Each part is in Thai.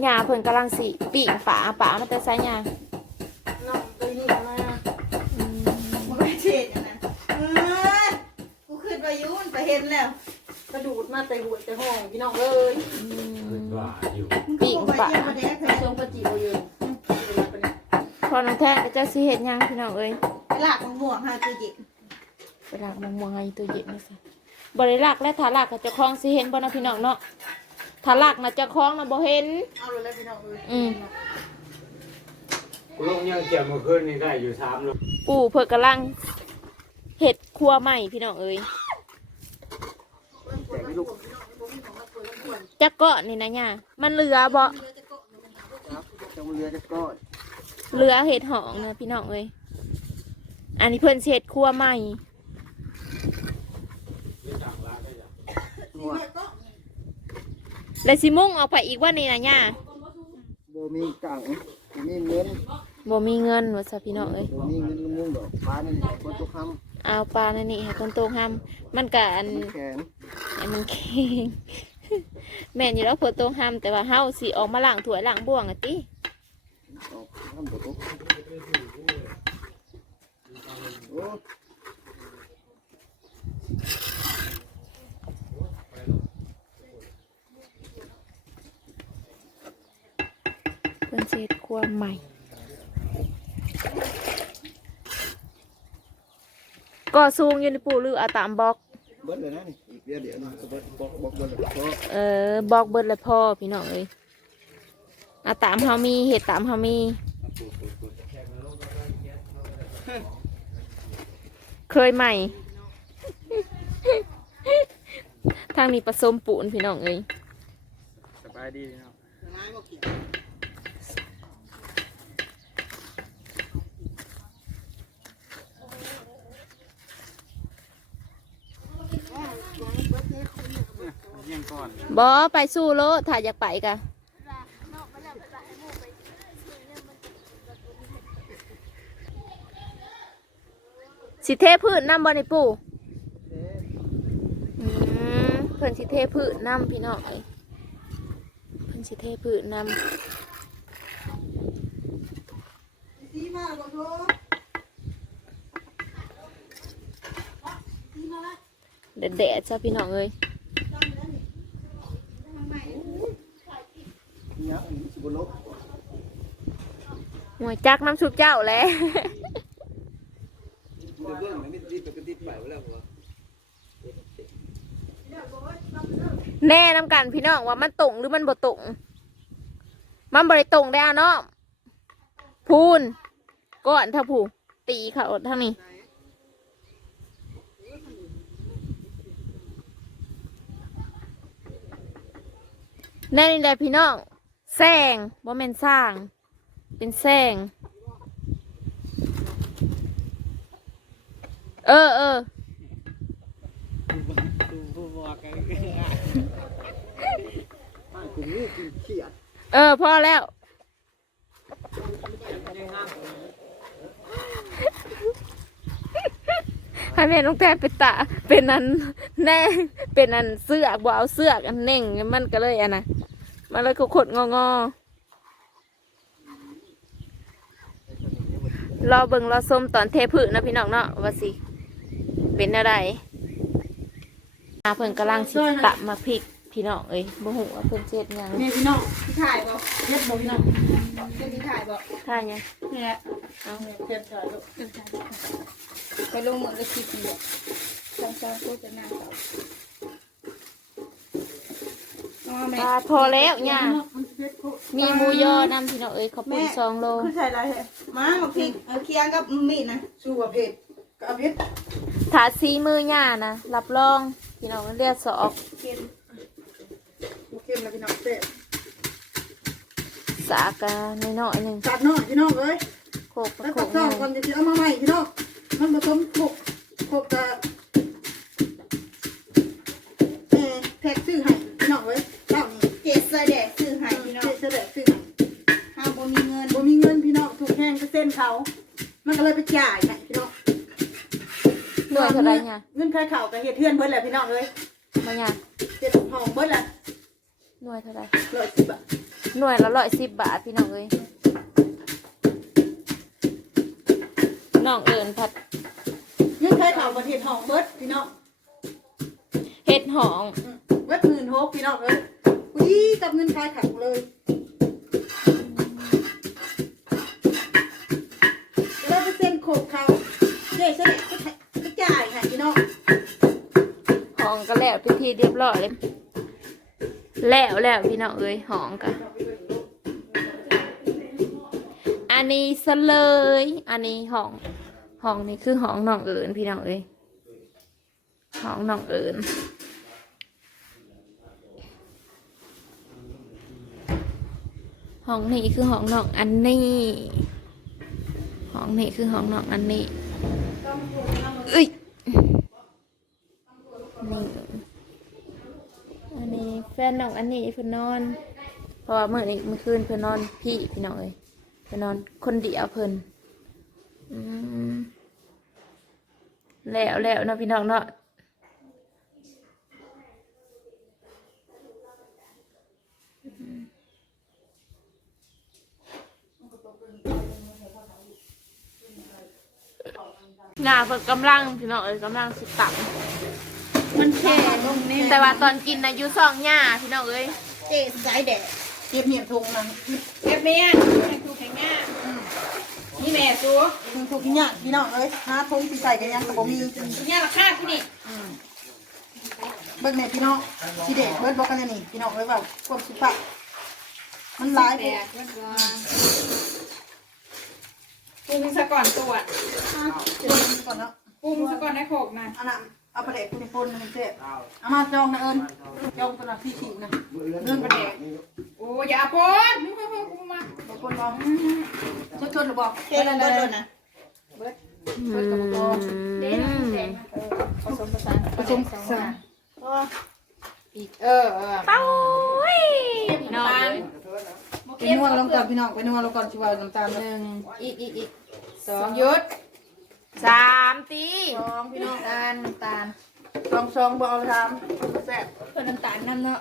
หญ้าเพิ่นกำลังสิปีกป่าป่ามันจะใส่หญ้าน้องตัวนี้มาอืมบ่ไปเทศนะเอ้ยกูขึ้นไปอยุ่นไปเห็นแล้วกระดูดมาแต่หัวแต่ห้องพี่น้องเอ้ยคิดว่าอยู่ปีกป่าเยี่ยมมาแดกเถอะช่วงปฏิบัติอยู่พอน้องแท้งก็จะสิเฮ็ดหยังพี่น้องเอ้ยไปลากมะม่วงหาตัวจิกไปลากมะม่วงให้ตู้เย็นนี่สิบ่ได้ลากและถ้าลากก็เจะคล้าของสิเห็นบ่เนาะพี่น้องเนาะ ถ้าลากน่ะเจะคล้าของน่ะบ่เห็น เอาเลยแล้วพี่น้องเอ้ยอืมกูลงยังเจียมเมื่อคืนนี่ได้อยู่สามโลปู่เพิ่นกำลังเฮ็ดครัวใหม่พี่น้องเอ้ยแต่ไม่ลูกจักเกาะนี่นะหญ้ามันเหลือบ่ครับจงเรือจะก้อนเหลือเห็ดหองนะพี่น้องเอ้ยอันนี้เพิ่นสิเฮ็ดครัวใหม่ หัว แล้วสิมุ่งออกไปอีกว่านี่นะย่าโบมีกังโบมีเงินบ่มีเงินว่าซะพี่น้องเอ้ยโบมีเงินมุ่งดอกฟ้านี่แหละบนตุกคเอาปลานั่นนี่ให้คนโตห้ามมันก็อันำแขนอันมันเค็งแม่นอยู่แล้วเพิ่นโตห้ามแต่ว่าเฮาสิออกมาล้างถ้วยล้างบ่วงอะติออกทำบตุกโอ้ เพิ่นสิเฮ็ดครัวใหม่ ก็สูงอยู่ในปู่หรือเอาตามบล็อก เบิดเลยนะนี่อีกเดียวเดี๋ยวนี่เบิดบอกบอกเบิดเลยเพราะเออบล็อกเบิดแล้วพ่อพี่น้องเอ้ยเอาตามเฮามีเฮ็ดตามเฮามี เคยใหม่ ทางนี้ผสมปูนพี่น้องเอ้ย สบายดีเนาะยังก่ อนบอไปสู้โลดถ้าอยากไปกะสิเทพืชน้ำบอในปู่เพิ่นสิเทพืชน้ำพี่น้องเพิ่นสิเทพืชน้ซีมาบอกโทำแดดๆจ้ะพี่น้องเอ้ย เนี่ยอันนี้สิบลบหัวจักน้ำชุบเจ้าแหล้วเบื้องไม่ติดไปติดไปแล้วหัวแน่น้ำกันพี่น้องว่ามันตรงหรือมันบ่ตรงมันบ่ได้ตรงได้อะเนาะพูนก่อนถ้าผูตีเขาทางนี้ แน่นี่แหละพี่น้องแซงบ่แม่นสร้าง เป็นแซงเออเออบ้านกลุ่มนี้กินเขียดเออพอแล้ว ให้แม่น้องแทนเป็นตาเป็นอันแน่เป็นอันเสือกบ่เอาเสือกอันเน่งมันก็เลยอันน่ะมันเลยก็ขดงองอรอเบิ่งรอส้มตอนเทพืชนะพี่น้องเนาะว่าสิ เป็นอะไรอาเพิ่นกำลังสิตะมาพริกพี่น้องเอ้ยบ่ฮู้ว่าเพิ่นเจ็ดหยังนี่พี่น้องพี่ถ่ายบอกเฮ็ดบอกพี่น้องเป็นพี่ถ่ายบอกท่าหยังนี่แหละเอาเฮ็ดถ่ายลูกเฮ็ดถ่าย ไปลงเหมือนกับคลิปนี้ช่างช่างโคตรจะน่าเก่าเอาแม่ปลาพอแล้วเนี่ยมันเฮ็ดโคตรมีหมูยอนำพี่น้องเอ้ยข้าวปุ้นสองโลคือใส่อะไรเหรอมาเอาพริกเอาเคียงกับมีดนะสู้กับเผ็ดกับเผ็ดถาซีมือย่านะรับรองพี่น้องเรียกสอกเค็มเค็มแล้วพี่น้องเผ็ดสากะน้อยๆหนึ่งจัดหน่อยพี่น้องเอ้ยโคกแล้วโคก็กซ่อง่ามก่อนยจะเอามาใหม่พี่น้อง มันผสมขบขบกับเอ่อแพ็กซื้อให้พี่น้องเอ้ยเจ้านี่เจ็ดใส่แดกซื้อให้พี่น้องเจ๊เสด็จซื้อให้ห้ามบ่มีเงินบ่มีเงินพี่น้องถูกแพงก็เส้นเขา มันก็เลยไปจ่ายให้พี่น้องหน่วยเท่าไรเนี่ยเงินใครเข่ากับเฮ็ดเทือนเบิดแหละพี่น้องเอ้ยมาเนี่ยเจ็ดห้องเบิดแหละหน่วยเท่าไรร้อยสิบบาทหน่วยละร้อยสิบบาทพี่น้องเอ้ย น้องเอิญผัดยังเคยข่าวประเทศห้องเบิร์ดพี่น้องเห็ดหองอืมเบิร์ดหมื่นหกพี่น้องเอ้ยอุ้ยกับเงินคายขังเลยแล้วไปเซ็นโขกเขาเจ๊เซ็นไปจ่ายค่ะพี่น้องหองก็แล้วพิธีเรียบร้อยเลยแล้วแล้วพี่น้องเอ้ยหองกะอันนี้ซะเลย อันนี้หอง ห้องนี่คือห้องน้องเอิญพี่น้องเอ้ยหองน้องเอิญห้องนี้คือห้องน้องอันนี้ห้องนี้คือห้องน้องอันนี้เอ้ยนี่อันนี้แฟนน้องอันนี้เพิ่นนอน เพราะว่าเมื่อนี้เมื่อคืนเพิ่นนอนพี่พี่น้องเอ้ยเพิ่นนอนคนเดียวเพิ่นอืม แล้วแล้วเนาะพี่น้องเนาะหน้าเพิ่นกำลังพี่น้องเอ้ยกำลังสิตักมันแค่ลงนี่แต่ว่าตอนกินนะอยูซองหญ้าพี่น้องเอ้ยเจ๊สายแดดเก็บเหนียมทงนะเก็บเมียถูกแข็งง่า นี่แม่ซูทงทุกอย่างพี่น้องเอ้ยหาทงที่ใส่กันยังกับบ่มีเนี่ยราคาที่นี่เบิ่งแม่พี่น้องสีแดงเบิ่งบอกกันเลยนี่พี่น้องเอ้ยว่าความสุภาพมันหลายแดแดกเรียบร้อยปรุงซะก่อนตัวเดี๋ยวก่อนเนาะปรุงซะก่อนให้โขกนะอันนั้นเอาประเด็กคุณปนมันเจ๊เอามาจองนะเอิญจองตัวละพี่ขิงนะเรื่องประเด็กโอ้อย่าปน มึงมึงมึงมาบอกคนบอกชดชดหรือบอกเทเลยเลยนะอืมผสมผสานผสมสารอีกเออเออเอ้าพี่น้องเอ้ยไปนวดลงก่อนพี่น้องไปนวดลงก่อนชิวาน้ำตาลหเลยนึ่งอีกอีกอีกสองหยุดสามตีสองพี่น้องน้ำตาลน้ำตาลสองสองบ่เอาทำแซ่บ เพิ่มน้ำตาลนั่นเนาะ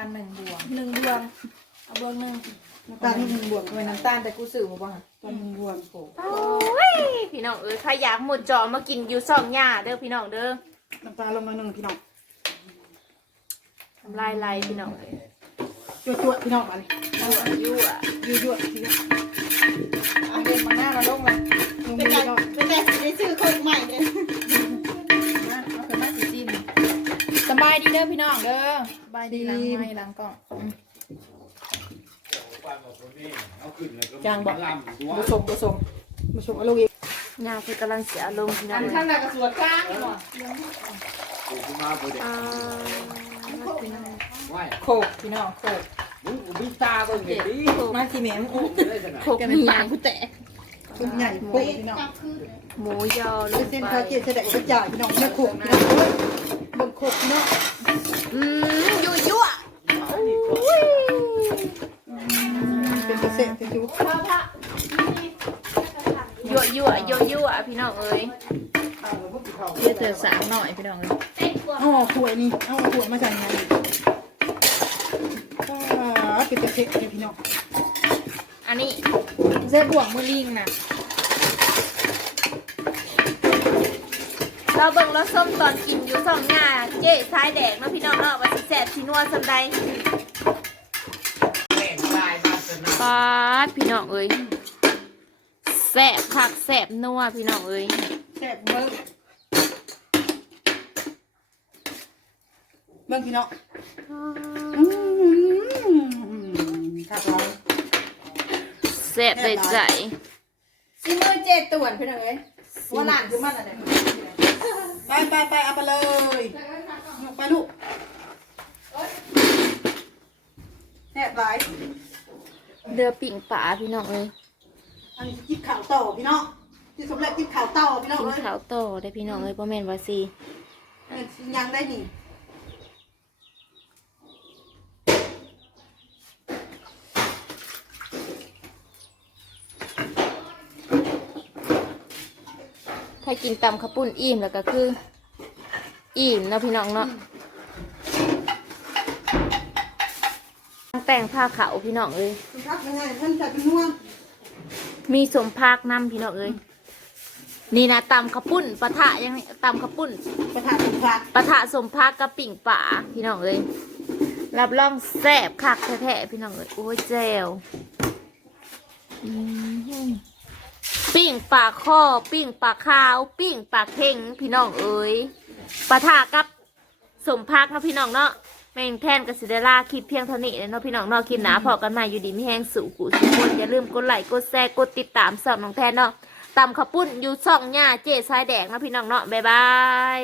อืมน้ำตาลหนึ่งบวงหนึ่งบวงเอาบวงหนึ่งน้ำตาลนี่หนึ่งบวกทำไมน้ำตาลแต่กูสื่อมาบ้างตอนหนึ่งบวกโอ้โอ้ยพี่น้องเอ้ยใครอยากหมุดจอมากินอยูซองหญ้าเด้อพี่น้องเด้อน้ำตาลลงมาหนึ่งพี่น้องทำลายไรพี่น้องเอ้ยจวดจวดพี่น้องอันนี้ยั่วยั่วยั่วยั่วพี่น้องเอาเรียนมาหน้ามาลงเลยลงมือพี่น้องเป็นแต่ได้ซื้อคนใหม่เลยนะเอาขึ้นมาสีจิ้ม สบายดีเด้อพี่น้องเด้อสบายดีล้างไม้ล้างกล่องอืมจางบอกผสมผสมผสมเอาลงอีกหญ้าคือกำลังเสียอารมณ์พี่น้ออังนเอ้ยข้างหน้าก็สวนกลางนี่หมดอ่าโขกพี่น้องโขกมาที่แม่มโขกมีผู้แตกเป็นใหญ่โป่งพี่น้องหมูยอลเป็นงเส้นไปข้าวเจี๊ยบเสด็จกระจายพี่น้องเนี่ยโขกพี่น้อง เอ้ยเบิ่งโขกพี่น้องอืมยั่วยั่วอุ้ยเป็นเกษตรเป็นยุคยั่วยั่วยั่วยั่วพี่น้องเอ้ยเดี๋ยวเจอสามหน่อยพี่น้องเลยเอาออกถ้วยนี่เอาออกถ้วยมาใส่ไงว้าเป็นเกษตรเนี่ยพี่น้องอันนี้เส้นบ่วงมือลิงน่ะ เราเบิ่งเราส้มตอนกินอยู่สองหน้าเจ๊ท้ายแดกเนาะพี่น้องเนาะว่าสิแสบสินัวสำใดปาดพี่น้องเอ้ยแสบคักแสบนัวพี่น้องเอ้ยแซ่บเบิ่งเบิ่งพี่น้องอืมครับเราแสบใจใจซีมือเจ็ดต่วนพี่น้องเอ้ยว่าหลานคือมันอะไร ไปไปไปเอาไปเลยไปลูกแซ่บหลายเดือปิ่งป่าพี่น้องเอ้ยอันนี้กินข่าวต่อพี่น้องที่สำเร็จกินข่าวต่อพี่น้องกินเลยข้าวโตได้พี่น้องเอ้ยบ่แม่นว่าสิเออยังได้นี่ ถ้ากินตำข้าวปุ้นอิ่มแล้วก็คือ อิ่มเนาะพี่น้องเนาะแต่งผ้าขาวพี่น้องเอ้ยคุณพักยังไงท่านใส่เป็นนวลมีสมภาคน้ำพี่น้องเอ้ยนี่นะตำข้าวปุ้นปะทะยังตำข้าวปุ้นประธานสุภาพปะทะสมภาคกับปิ่งป่าพี่น้องเอ้ยรับรองแซ่บคักแท้ๆพี่น้องเอ้ยโอ้ยแจวอืม ปิ่งปลาข้อปิ่งปลาขาว ปิ่งปลาเข่งพี่น้องเอ้ยปะทะกับสมภาคเนาะพี่น้องเนาะแมงแทนกับซิเดล่าคลิปเพียงเท่านี้เลยเนาะพี่น้องเนาะคลิปหนาพอกันมาอยู่ดีไม่แห้งสู่กูสุกคนอย่าลืมกดไลค์กดแชร์กดติดตามส่องน้องแทนเนาะตำข้าวปุ้นอยู่ส่องหญ้าเจ๊สายแดงเนาะพี่น้องเนาะบ๊ายบาย